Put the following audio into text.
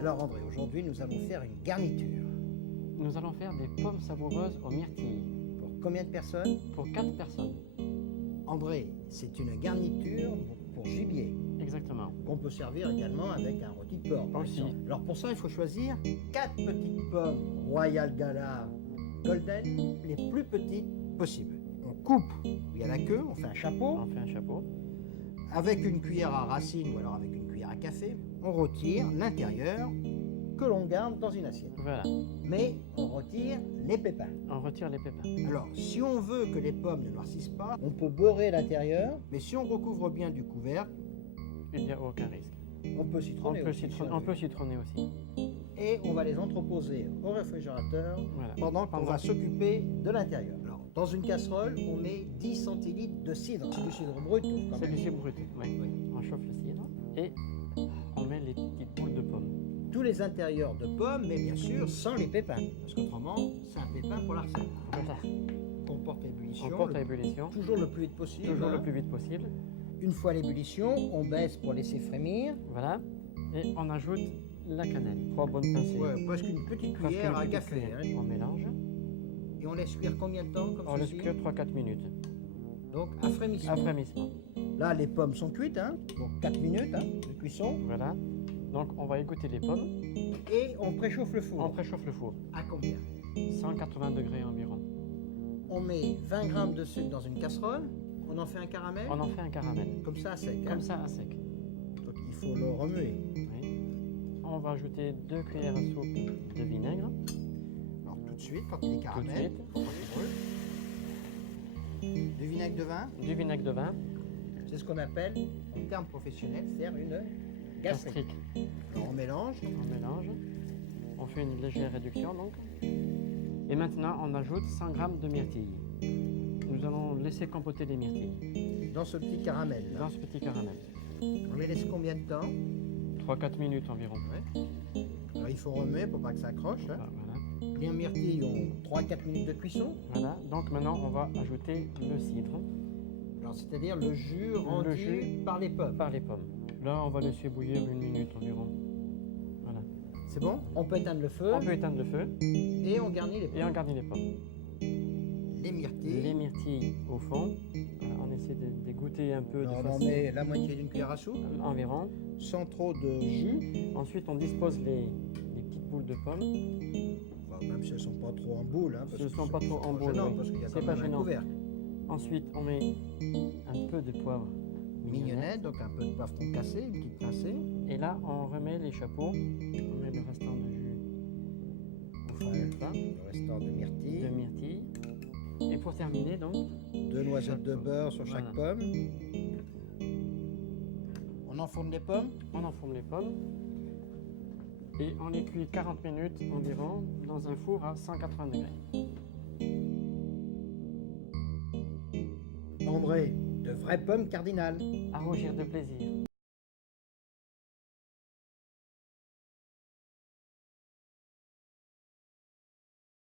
Alors André, aujourd'hui nous allons faire une garniture. Nous allons faire des pommes savoureuses aux myrtilles Pour combien de personnes? pour 4 personnes. André, c'est une garniture pour gibier, Exactement. qu'on peut servir également avec un rôti de porc, par Aussi. exemple. Alors pour ça, il faut choisir 4 petites pommes Royal Gala Golden, les plus petites possibles. On coupe où il y a la queue, on fait un chapeau. On fait un chapeau. Avec une cuillère à racine ou alors avec une cuillère à café, on retire l'intérieur que l'on garde dans une assiette. Voilà. Mais on retire les pépins. On retire les pépins. Alors, si on veut que les pommes ne noircissent pas, on peut beurrer l'intérieur, mais si on recouvre bien du couvercle, Il n'y a aucun risque. on peut citronner aussi. On peut citronner aussi. Et on va les entreposer au réfrigérateur Voilà. pendant qu'on va s'occuper de l'intérieur. Alors, dans une casserole, on met 10 centilitres de cidre. C'est du cidre brut, quand C'est même. du cidre brut. Oui. On chauffe le cidre et on met les petites boules de pommes. Tous les intérieurs de pommes, mais bien sûr sans les pépins, parce qu'autrement, c'est un pépin pour l'arsène. Voilà. On porte à ébullition, On porte à ébullition. toujours le plus vite possible. Toujours hein. le plus vite possible. Une fois l'ébullition, on baisse pour laisser frémir. Voilà. Et on ajoute la cannelle. 3 bonnes pincées. Ouais, presque une petite Presque cuillère une à petite café. cuillère. hein. On mélange. Et on laisse cuire combien de temps comme On laisse ceci cuire 3-4 minutes. Donc à frémissement. À frémissement. Là, les pommes sont cuites, hein. Donc 4 minutes de cuisson. Voilà. Donc on va égoutter les pommes. Et on préchauffe le four. On préchauffe le four. À combien? 180 degrés environ. On met 20 grammes de sucre dans une casserole. On en fait un caramel. On en fait un caramel. Comme ça, à sec. hein. Comme ça, à sec. Donc il faut le remuer. Oui. On va ajouter 2 cuillères à soupe de vinaigre. Alors tout de suite, quand il est caramel. suite. quand il brûle. Du vinaigre de vin. Du vinaigre de vin. C'est ce qu'on appelle, en termes professionnels, faire une gastrique. Gastrique. Alors on mélange. On mélange. On fait une légère réduction donc. Et maintenant, on ajoute 100 g de myrtilles. Nous allons laisser compoter les myrtilles Dans ce petit caramel. Là. dans ce petit caramel. On les laisse combien de temps? 3-4 minutes environ. Alors il faut remuer pour pas que ça accroche. hein. Voilà. Les myrtilles ont 3-4 minutes de cuisson. Voilà. Donc maintenant, on va ajouter le cidre Alors c'est-à-dire le jus rendu jus par les pommes. par les pommes. Là, on va laisser bouillir 1 minute environ. Voilà. C'est bon? On peut éteindre le feu On peut éteindre le feu et on garnit les pommes. et on garnit les pommes. Les myrtilles. Les myrtilles au fond. Voilà, on essaie de goûter un peu Alors, de on en façon met la moitié d'une cuillère à soupe, environ. sans trop de jus. Ensuite, on dispose les petites boules de pommes. Enfin, même si elles ne sont pas trop en boule. Hein, parce Si elles que sont pas c'est trop en boule, gênant, oui. parce qu'il y a C'est quand pas même un gênant. couvercle. Ensuite, on met un peu de poivre Mignonnette, donc un peu de poivron cassé, une petite pincée. Et là, on remet les chapeaux. On met le restant de jus au fond du pain, Le restant de myrtilles. de myrtille. Et pour terminer, donc, 2 noisettes de beurre sur chaque Voilà. pomme. On enfourne les pommes. on enfourne les pommes. Et on les cuit 40 minutes environ dans un four à 180 degrés. André, de vraies pommes cardinales. À rougir de plaisir.